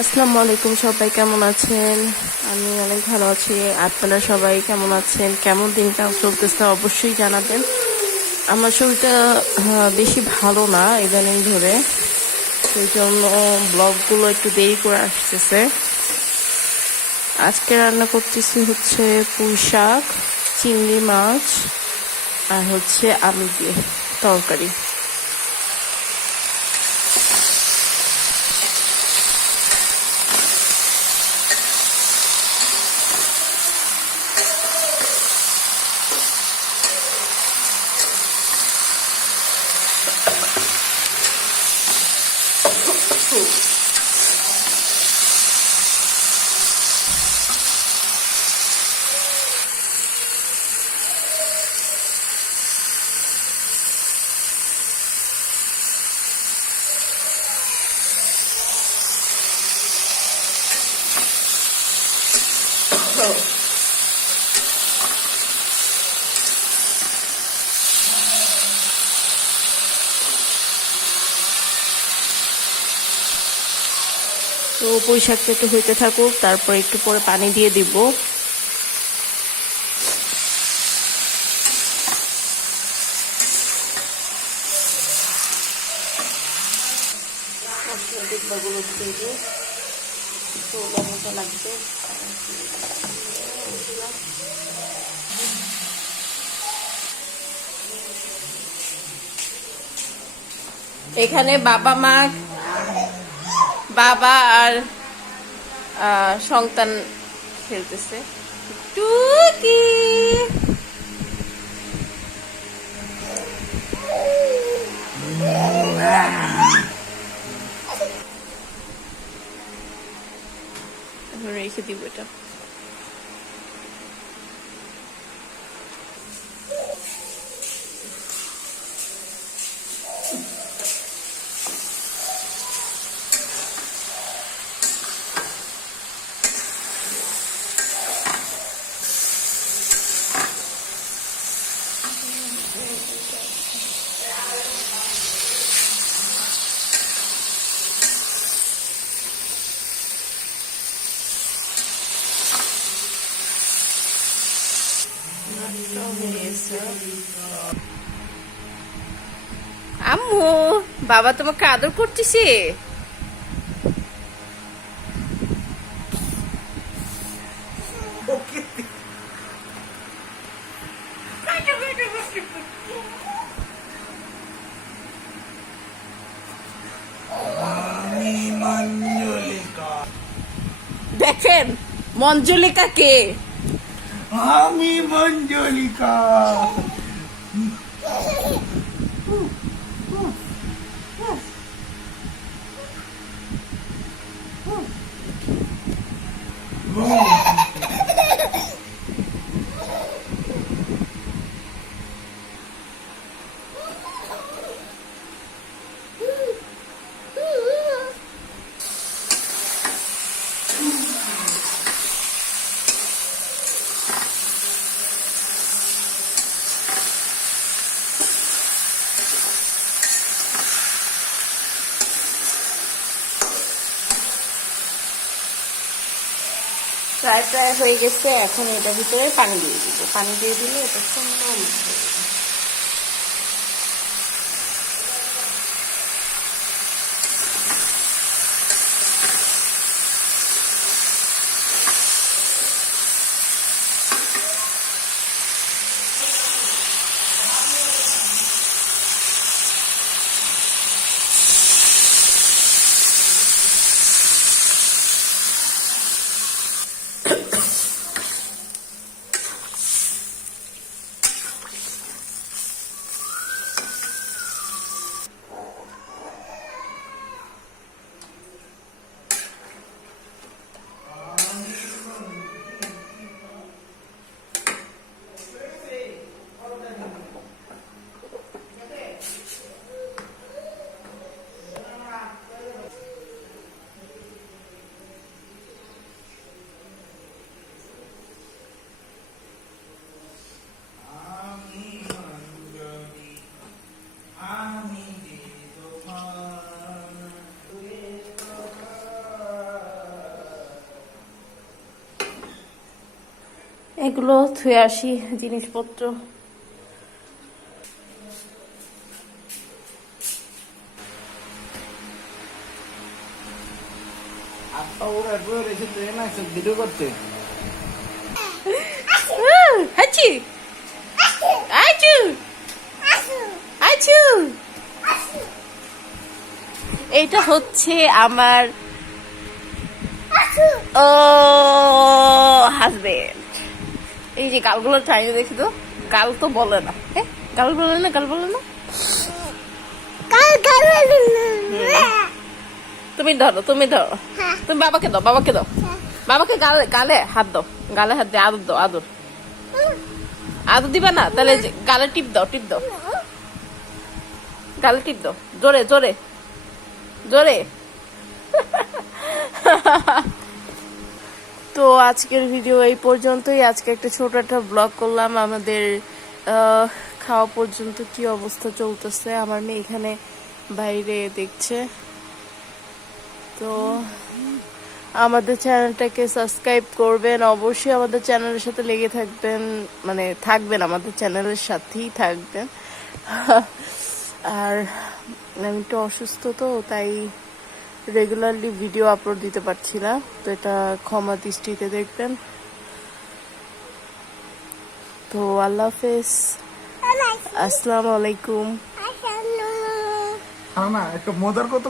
আসসালামু আলাইকুম, সবাই কেমন আছেন? আমি অনেক ভালো আছি। আপনারা সবাই কেমন আছেন? কেমন দিনকাল চলতেছে অবশ্যই জানাবেন। আমার শরীরটা বেশি ভালো না ইদানিং ধরে, সেই জন্য ব্লগগুলো একটু দেরি করে আসতেছে। আজকে রান্না করতেছি হচ্ছে পুঁই শাক, চিংড়ি মাছ আর হচ্ছে আলু দিয়ে তরকারি। তো পুঁই শাকটা একটু হইতে থাকুক, তারপর একটু পরে পানি দিয়ে দিব। মশলা ডিব্বাগুলো দিয়ে দিই, ষোলো মতো লাগবে। এখানে বাবা আর সন্তান খেলতেছে। টুকি রেখে দিব এটা। আম্মু, বাবা তোমাকে আদর করতেছে। দেখেন মঞ্জলিকা কে? আমি মঞ্জলিকা। প্রায় প্রায় হয়ে গেছে। এখন এটার ভিতরে পানি দিয়ে দিব। পানি দিয়ে দিলে এটা সুন্দর মিক্স হয়ে যাবে। এগুলো ধুয়ে আসি জিনিসপত্র। আপা ওরা ড্রয়ার এসে তো এনা ভিডিও করতে হাচি আচু আচু। এটা হচ্ছে আমার ও হাজবেন্ড। এই যে গালগুলো টাইনে দেখি তো, গাল তো বলে না। হ্যাঁ, গাল বলে না, গাল বলে না। তুমি ধরো, তুমি ধরো, তুমি বাবাকে দাও, বাবাকে দাও, বাবাকে গালে গালে হাত দাও, গালে হাত দিয়ে আদর দাও, আদর আদর দিবা না তাহলে গালে টিপ দাও, টিপ দাও, গালে টিপ দাও, জোরে জোরে জোরে। তো আজকের ভিডিও এই পর্যন্তই। আজকে একটা ছোট একটা ব্লগ করলাম আমাদের খাওয়া পর্যন্ত কি অবস্থা চলতেছে। আমার মেয়ে এখানে বাইরে দেখছে। তো আমাদের চ্যানেলটাকে সাবস্ক্রাইব করবেন, অবশ্যই আমাদের চ্যানেলের সাথে লেগে থাকবেন, মানে থাকবেন, আমাদের চ্যানেলের সাথেই থাকবেন। আর আমি একটু অসুস্থ, তো তাই রেগুলারলি ভিডিও আপলোড দিতে পারছি না, তো এটা ক্ষমা দৃষ্টিতে দেখবেন। তো আল্লাহ হাফেজ, আসসালামু আলাইকুম। না একটা মজার কত